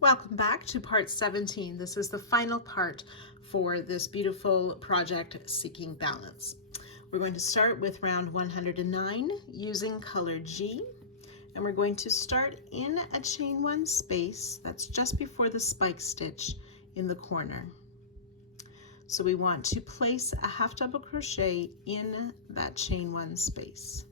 Welcome back to part 17. This is the final part for this beautiful project, Seeking Balance. We're going to start with round 109 using color G, and we're going to start in a chain one space that's just before the spike stitch in the corner. So we want to place a half double crochet in that chain one space.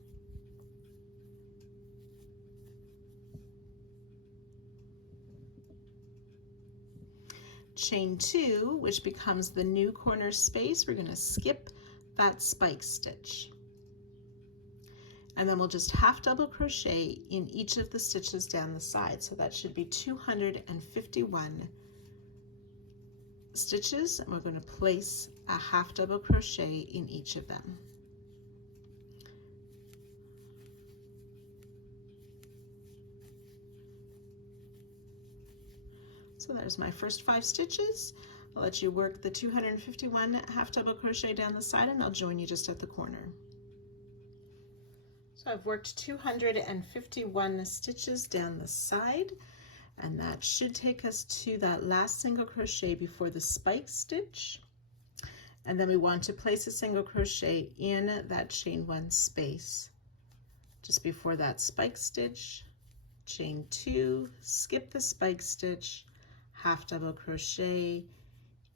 Chain two, which becomes the new corner space, we're going to skip that spike stitch. And then we'll just half double crochet in each of the stitches down the side. So that should be 251 stitches, and we're going to place a half double crochet in each of them. So there's my first 5 stitches. I'll let you work the 251 half double crochet down the side, and I'll join you just at the corner. So I've worked 251 stitches down the side, and that should take us to that last single crochet before the spike stitch. And then we want to place a single crochet in that chain one space just before that spike stitch. Chain 2, skip the spike stitch, half double crochet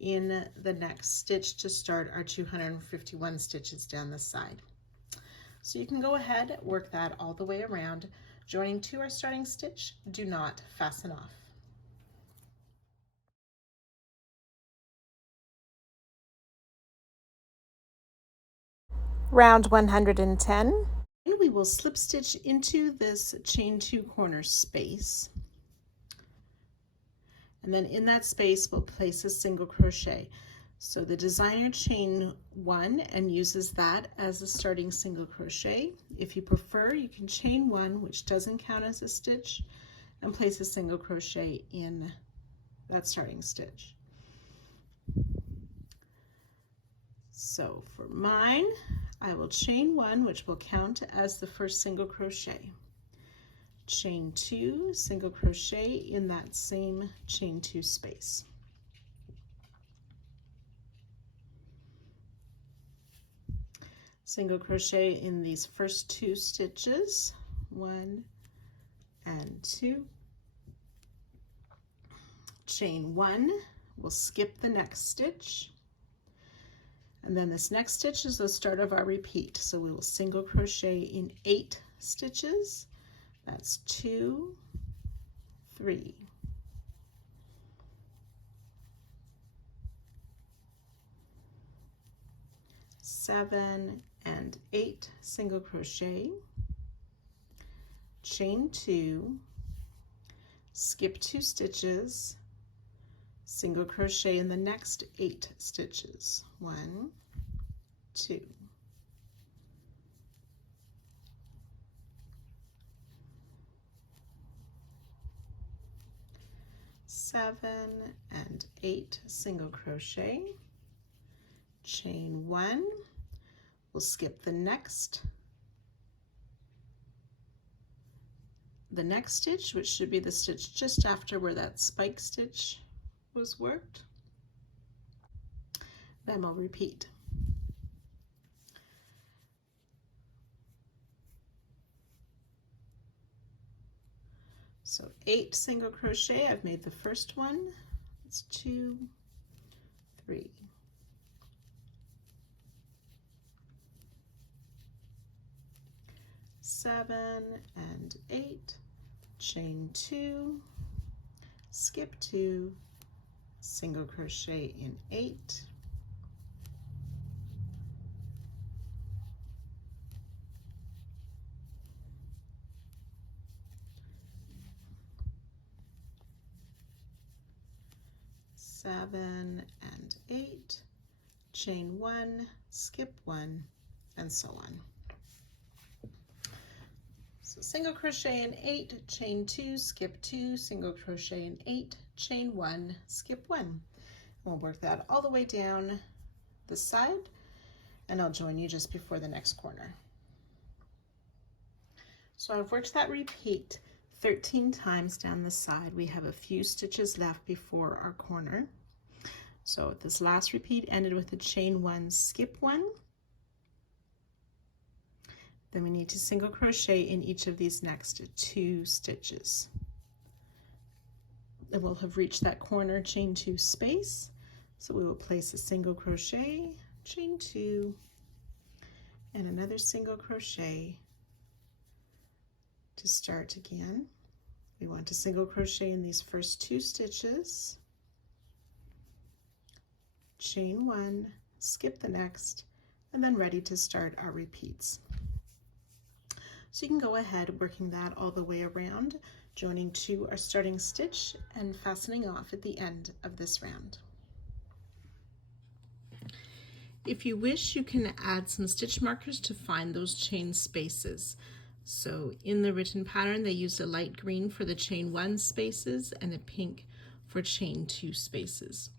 in the next stitch to start our 251 stitches down the side. So you can go ahead, work that all the way around, joining to our starting stitch. Do not fasten off. Round 110. We will slip stitch into this chain 2 corner space. And then in that space, we'll place a single crochet. So the designer chain 1 and uses that as a starting single crochet. If you prefer, you can chain 1, which doesn't count as a stitch, and place a single crochet in that starting stitch. So for mine, I will chain 1, which will count as the first single crochet. Chain 2, single crochet in that same chain 2 space. Single crochet in these first 2 stitches, 1 and 2. Chain 1, we'll skip the next stitch. And then this next stitch is the start of our repeat. So we will single crochet in 8 stitches. That's 2, 3, 7 and 8 single crochet, chain 2, skip 2 stitches, single crochet in the next 8 stitches. 1, 2. 7 and 8 single crochet, chain 1, we'll skip the next stitch, which should be the stitch just after where that spike stitch was worked. Then we'll repeat. So 8 single crochet, I've made the first one. It's 2, 3, 7 and 8, chain 2, skip 2, single crochet in 8, seven and 8, chain 1, skip 1, and so on. So single crochet in 8, chain 2, skip 2, single crochet in 8, chain 1, skip 1. We'll work that all the way down the side, and I'll join you just before the next corner. So I've worked that repeat 13 times down the side. We have a few stitches left before our corner. So this last repeat ended with a chain 1, skip 1. Then we need to single crochet in each of these next 2 stitches. And we'll have reached that corner chain 2 space. So we will place a single crochet, chain 2, and another single crochet to start again. We want to single crochet in these first 2 stitches, chain 1, skip the next, and then ready to start our repeats. So you can go ahead working that all the way around, joining to our starting stitch and fastening off at the end of this round. If you wish, you can add some stitch markers to find those chain spaces. So in the written pattern, they used a light green for the chain 1 spaces and a pink for chain 2 spaces.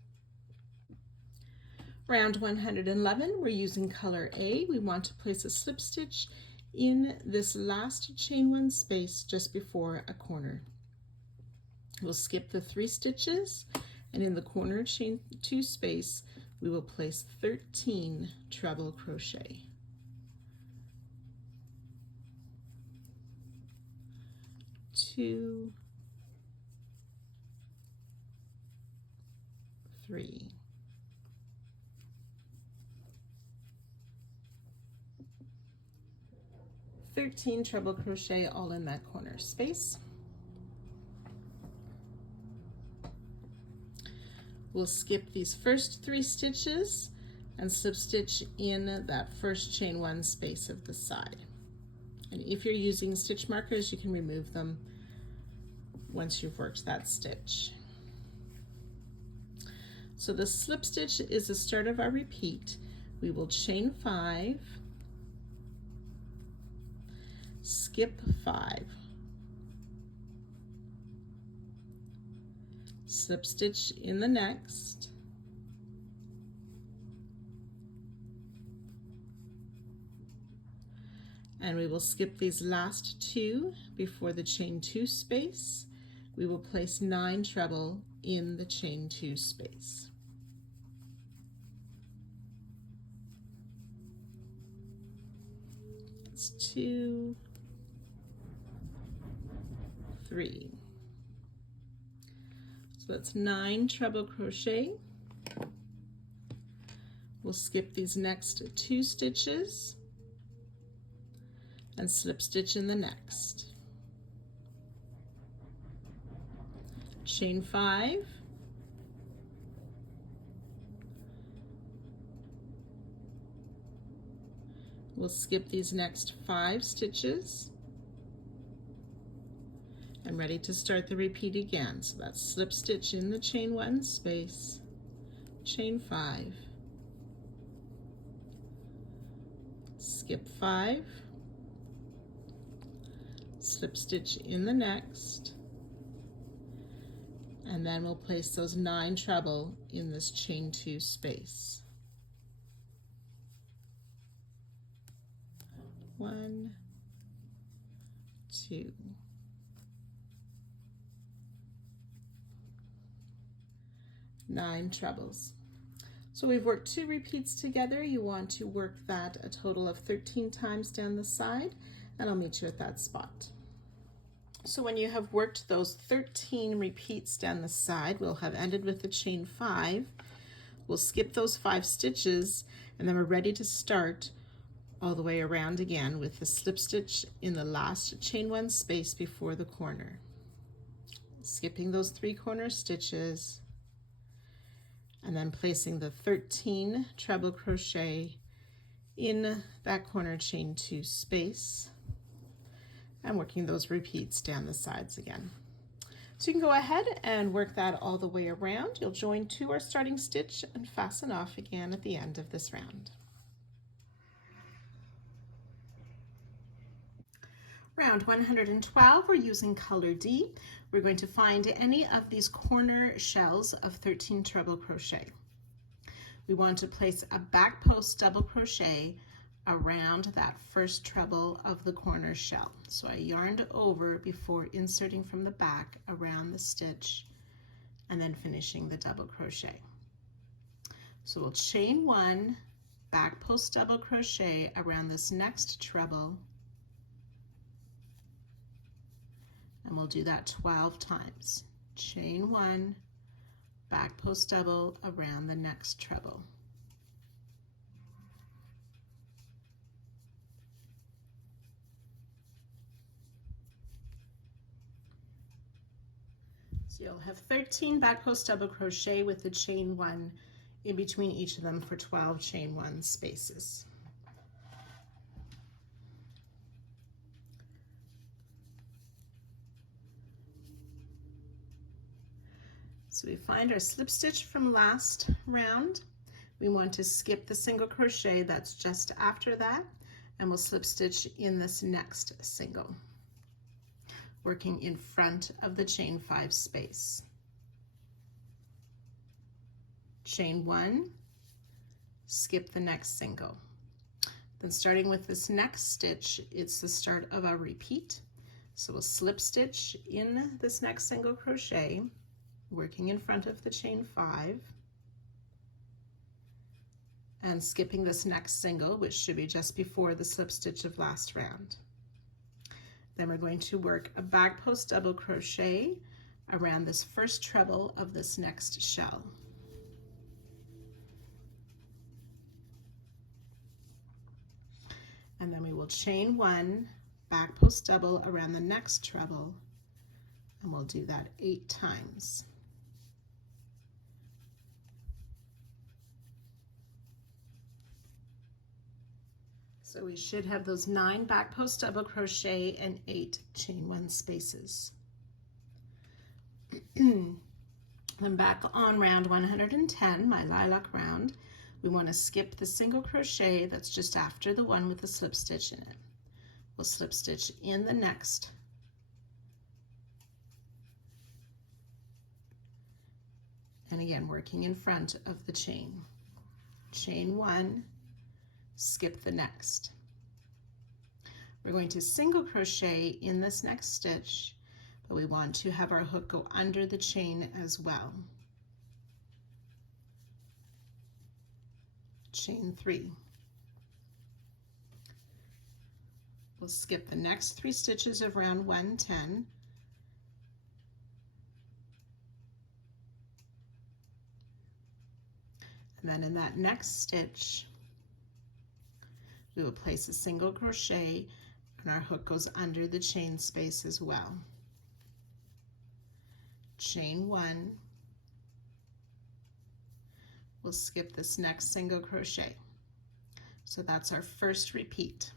Round 111, we're using color A. We want to place a slip stitch in this last chain 1 space just before a corner. We'll skip the 3 stitches, and in the corner chain 2 space, we will place 13 treble crochet. 2, 3, 13 treble crochet all in that corner space. We'll skip these first 3 stitches and slip stitch in that first chain 1 space of the side. And if you're using stitch markers, you can remove them once you've worked that stitch. So the slip stitch is the start of our repeat. We will chain 5, skip 5, slip stitch in the next, and we will skip these last 2 before the chain 2 space. We will place 9 treble in the chain 2 space. It's 2, 3. So that's 9 treble crochet. We'll skip these next 2 stitches and slip stitch in the next. Chain 5, we'll skip these next 5 stitches and ready to start the repeat again. So that's slip stitch in the chain 1 space, chain 5, skip 5, slip stitch in the next, and then we'll place those 9 treble in this chain 2 space. 1, 2. Nine trebles. So we've worked 2 repeats together. You want to work that a total of 13 times down the side, and I'll meet you at that spot. So when you have worked those 13 repeats down the side, we'll have ended with the chain 5. We'll skip those 5 stitches, and then we're ready to start all the way around again with the slip stitch in the last chain 1 space before the corner. Skipping those 3 corner stitches, and then placing the 13 treble crochet in that corner chain 2 space, and working those repeats down the sides again. So you can go ahead and work that all the way around. You'll join to our starting stitch and fasten off again at the end of this round. Round 112, we're using color D. We're going to find any of these corner shells of 13 treble crochet. We want to place a back post double crochet around that first treble of the corner shell. So I yarned over before inserting from the back around the stitch and then finishing the double crochet. So we'll chain 1, back post double crochet around this next treble, and we'll do that 12 times. Chain 1, back post double around the next treble. So you'll have 13 back post double crochet with the chain 1 in between each of them for 12 chain 1 spaces. So we find our slip stitch from last round. We want to skip the single crochet that's just after that, and we'll slip stitch in this next single, working in front of the chain 5 space. Chain 1, skip the next single. Then starting with this next stitch, it's the start of a repeat. So we'll slip stitch in this next single crochet, working in front of the chain 5, and skipping this next single, which should be just before the slip stitch of last round. Then we're going to work a back post double crochet around this first treble of this next shell. And then we will chain 1, back post double around the next treble, and we'll do that 8 times. So we should have those 9 back post double crochet and 8 chain 1 spaces. Then back on round 110, my lilac round, we want to skip the single crochet that's just after the one with the slip stitch in it. We'll slip stitch in the next, and again working in front of the chain. Chain 1, skip the next. We're going to single crochet in this next stitch, but we want to have our hook go under the chain as well. Chain 3. We'll skip the next 3 stitches of round 110. And then in that next stitch, we will place a single crochet and our hook goes under the chain space as well. Chain 1. We'll skip this next single crochet. So that's our first repeat.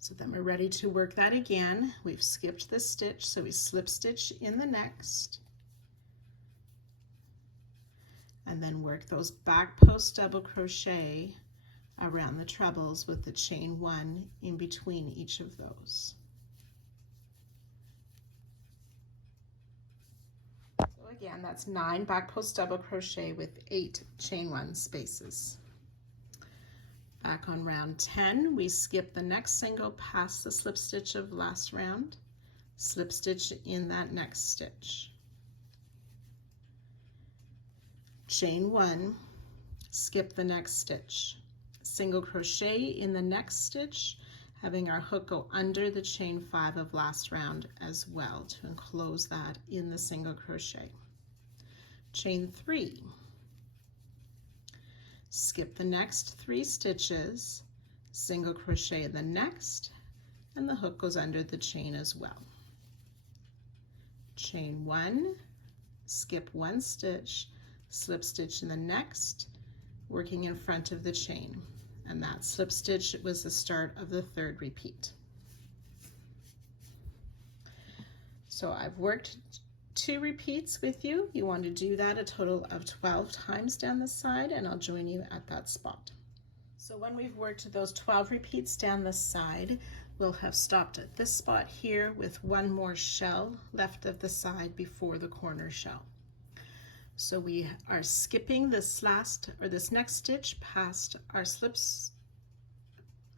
So then we're ready to work that again. We've skipped this stitch, so we slip stitch in the next, and then work those back post double crochet around the trebles with the chain 1 in between each of those. So again, that's 9 back post double crochet with 8 chain 1 spaces. Back on round 10, we skip the next single past the slip stitch of last round, slip stitch in that next stitch. Chain 1, skip the next stitch, single crochet in the next stitch, having our hook go under the chain 5 of last round as well to enclose that in the single crochet. Chain 3, skip the next 3 stitches, single crochet in the next, and the hook goes under the chain as well. Chain 1, skip 1 stitch, slip stitch in the next, working in front of the chain, and that slip stitch was the start of the 3rd repeat. So I've worked 2 repeats with you. You want to do that a total of 12 times down the side, and I'll join you at that spot. So when we've worked those 12 repeats down the side, we'll have stopped at this spot here with 1 more shell left of the side before the corner shell. So we are skipping this next stitch past our slips.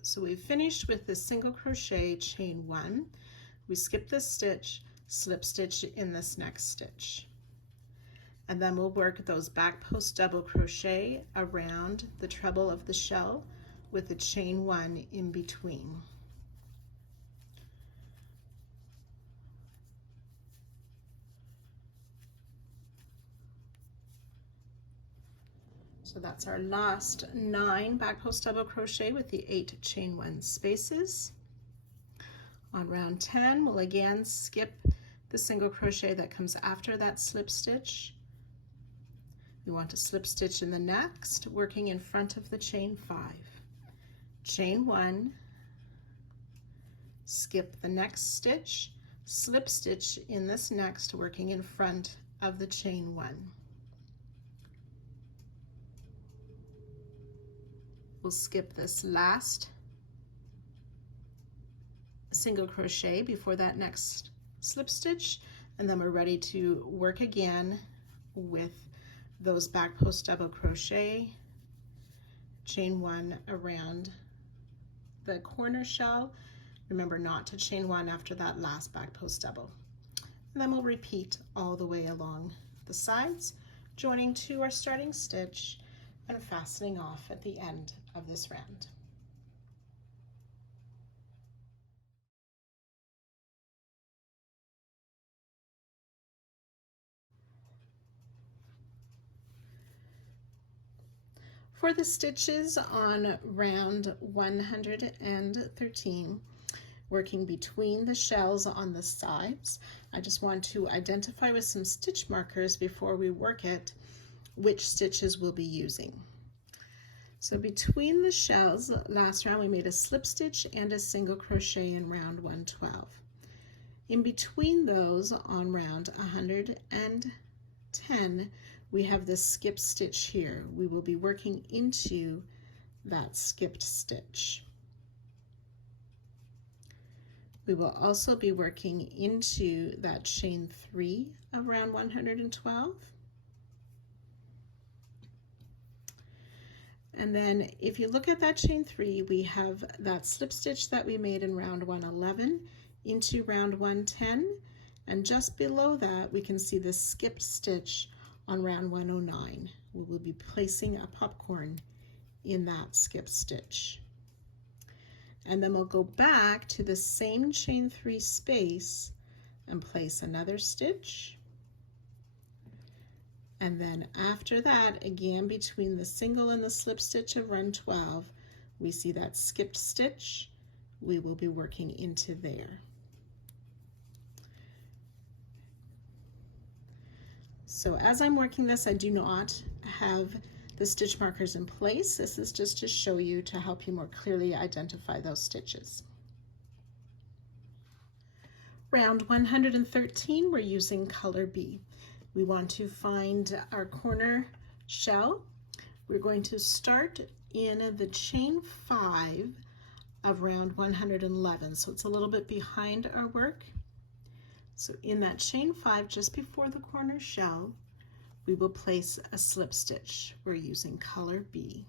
So we've finished with this single crochet, chain 1. We skip this stitch, slip stitch in this next stitch. And then we'll work those back post double crochet around the treble of the shell with a chain 1 in between. So that's our last 9 back post double crochet with the 8 chain 1 spaces. On round 10, we'll again skip the single crochet that comes after that slip stitch. We want to slip stitch in the next, working in front of the chain 5. Chain 1, skip the next stitch, slip stitch in this next, working in front of the chain 1. We'll skip this last single crochet before that next slip stitch, and then we're ready to work again with those back post double crochet, chain 1 around the corner shell. Remember not to chain 1 after that last back post double. And then we'll repeat all the way along the sides, joining to our starting stitch and fastening off at the end of this round. For the stitches on round 113, working between the shells on the sides, I just want to identify with some stitch markers before we work it which stitches we'll be using. So between the shells, last round we made a slip stitch and a single crochet in round 112. In between those on round 110, we have this skip stitch here. We will be working into that skipped stitch. We will also be working into that chain 3 of round 112. And then if you look at that chain 3, we have that slip stitch that we made in round 111 into round 110, and just below that we can see the skipped stitch on round 109. We will be placing a popcorn in that skip stitch. And then we'll go back to the same chain 3 space and place another stitch. And then after that, again between the single and the slip stitch of round 12, we see that skipped stitch. We will be working into there. So as I'm working this, I do not have the stitch markers in place. This is just to show you, to help you more clearly identify those stitches. Round 113, we're using color B. We want to find our corner shell. We're going to start in the chain 5 of round 111, so it's a little bit behind our work. So in that chain 5, just before the corner shell, we will place a slip stitch. We're using color B.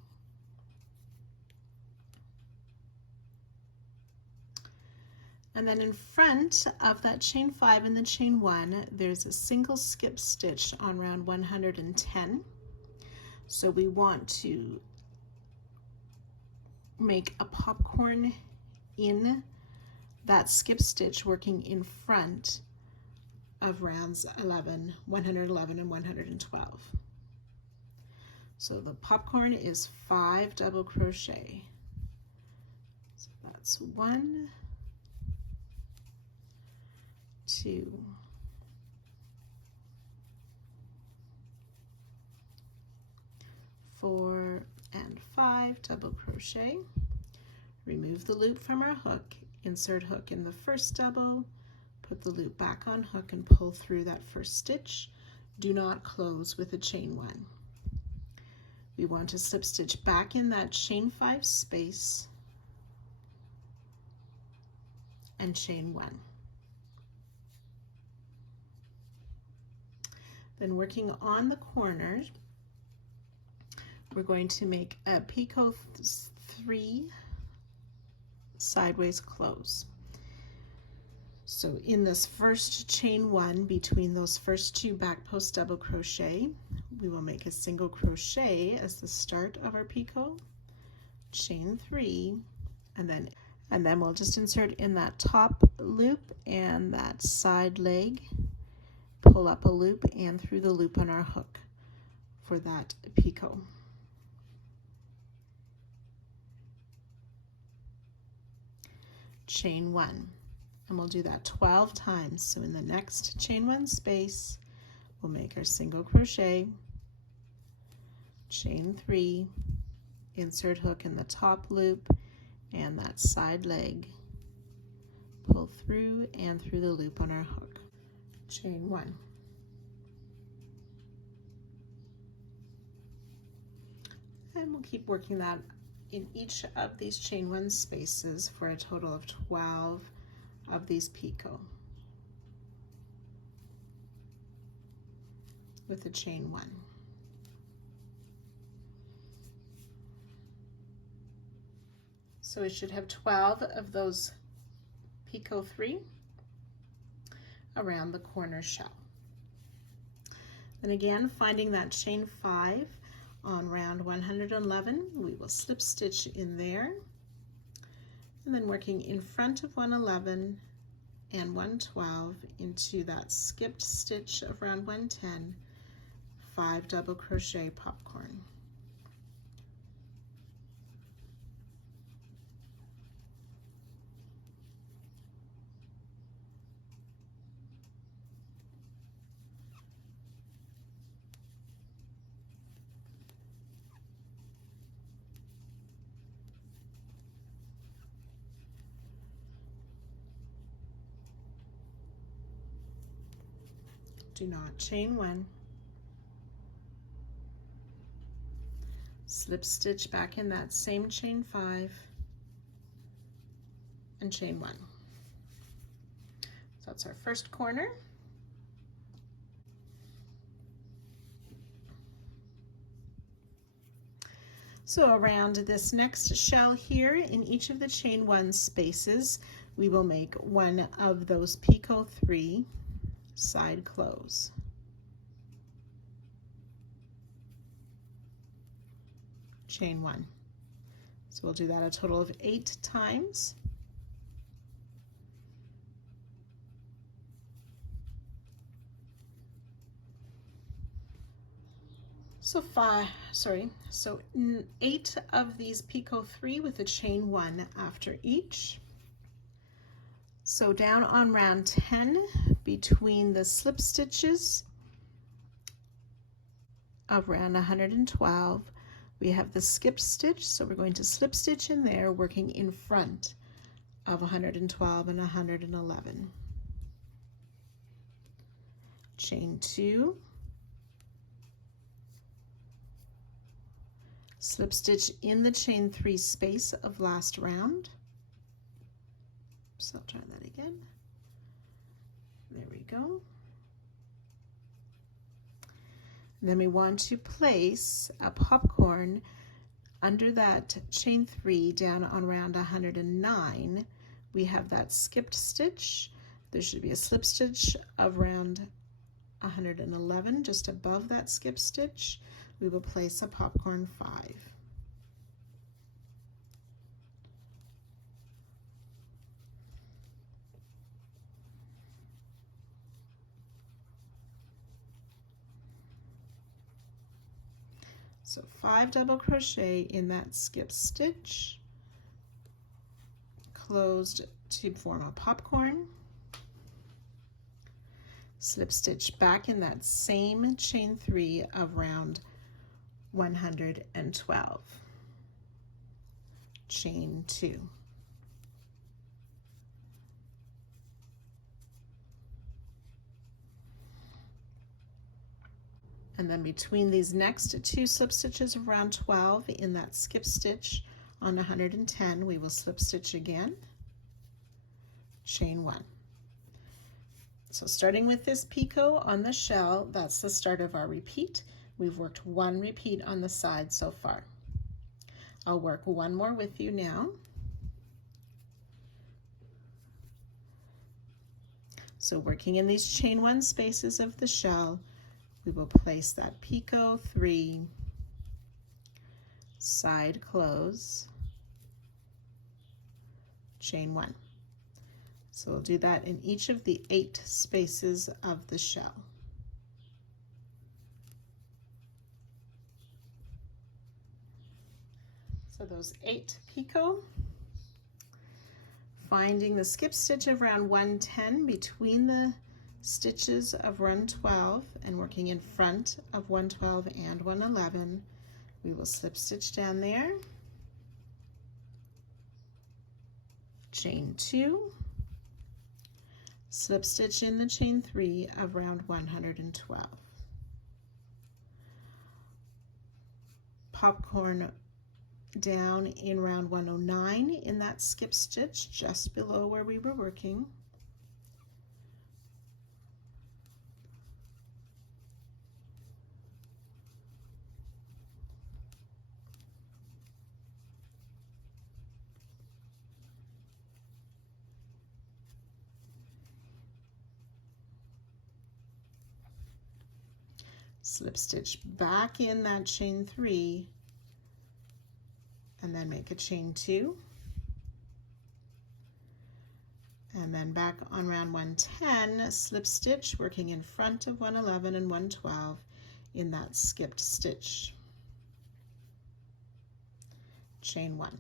And then in front of that chain 5 and the chain 1, there's a single skip stitch on round 110. So we want to make a popcorn in that skip stitch, working in front of rounds 111 and 112. So the popcorn is 5 double crochet. So that's 1, 2, 4, and 5 double crochet. Remove the loop from our hook, insert hook in the first double, put the loop back on hook and pull through that first stitch. Do not close with a chain 1. We want to slip stitch back in that chain 5 space and chain 1. Then working on the corners, we're going to make a picot 3 sideways close. So in this first chain 1 between those first 2 back post double crochet, we will make a single crochet as the start of our picot, chain 3, and then we'll just insert in that top loop and that side leg, pull up a loop and through the loop on our hook for that picot. Chain 1, and we'll do that 12 times. So in the next chain 1 space, we'll make our single crochet, chain 3, insert hook in the top loop and that side leg, pull through and through the loop on our hook, chain 1. And we'll keep working that in each of these chain 1 spaces for a total of 12 of these picot with a chain 1. So we should have 12 of those picot 3 around the corner shell. Then again, finding that chain 5 on round 111, we will slip stitch in there, and then working in front of 111 and 112 into that skipped stitch of round 110, 5 double crochet popcorn. Do not chain 1, slip stitch back in that same chain 5 and chain 1. So that's our first corner. So around this next shell here, in each of the chain 1 spaces, we will make one of those picot 3 side close. Chain 1. So we'll do that a total of 8 times. So 8 of these picot 3 with a chain 1 after each. So down on round 10, between the slip stitches of round 112, we have the skip stitch, so we're going to slip stitch in there, working in front of 112 and 111. Chain 2, slip stitch in the chain 3 space of last round. So I'll try that again. There we go. And then we want to place a popcorn under that chain 3 down on round 109. We have that skipped stitch. There should be a slip stitch of round 111 just above that skip stitch. We will place a popcorn 5. So 5 double crochet in that skip stitch, closed to form a popcorn, slip stitch back in that same chain 3 of round 112, chain 2. And then between these next 2 slip stitches of round 12 in that skip stitch on 110, we will slip stitch again, chain 1. So starting with this picot on the shell, that's the start of our repeat. We've worked one repeat on the side so far. I'll work one more with you now. So working in these chain one spaces of the shell, we will place that picot 3, side close, chain 1. So we'll do that in each of the 8 spaces of the shell. So those 8 picot, finding the skip stitch of round 110 between the stitches of run 12 and working in front of 112 and 111. We will slip stitch down there, chain 2, slip stitch in the chain 3 of round 112. Popcorn down in round 109 in that skip stitch just below where we were working. Slip stitch back in that chain 3 and then make a chain 2, and then back on round 110, slip stitch working in front of 111 and 112 in that skipped stitch, chain 1.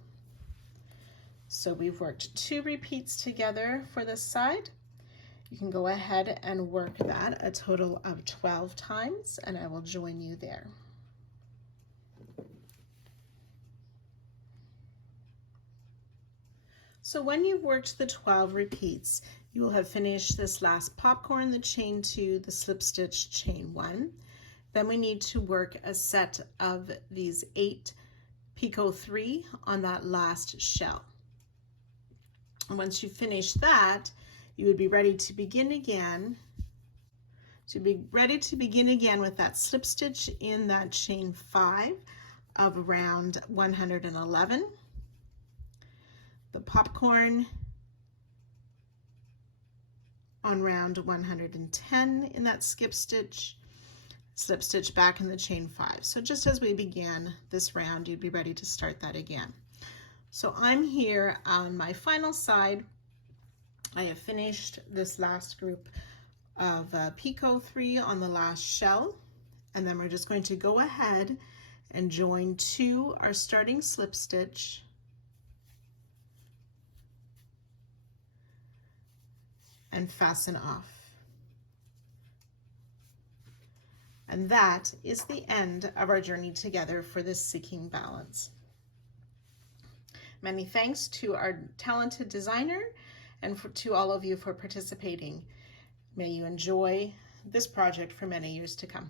So we've worked 2 repeats together for this side. You can go ahead and work that a total of 12 times, and I will join you there. So when you've worked the 12 repeats, you will have finished this last popcorn, the chain 2, the slip stitch, chain 1. Then we need to work a set of these 8 picot 3 on that last shell. And once you finish that, you would be ready to begin again. With that slip stitch in that chain 5 of round 111. The popcorn on round 110 in that skip stitch, slip stitch back in the chain 5. So just as we began this round, you'd be ready to start that again. So I'm here on my final side. I have finished this last group of picot 3 on the last shell, and then we're just going to go ahead and join to our starting slip stitch, and fasten off. And that is the end of our journey together for this Seeking Balance. Many thanks to our talented designer and to all of you for participating. May you enjoy this project for many years to come.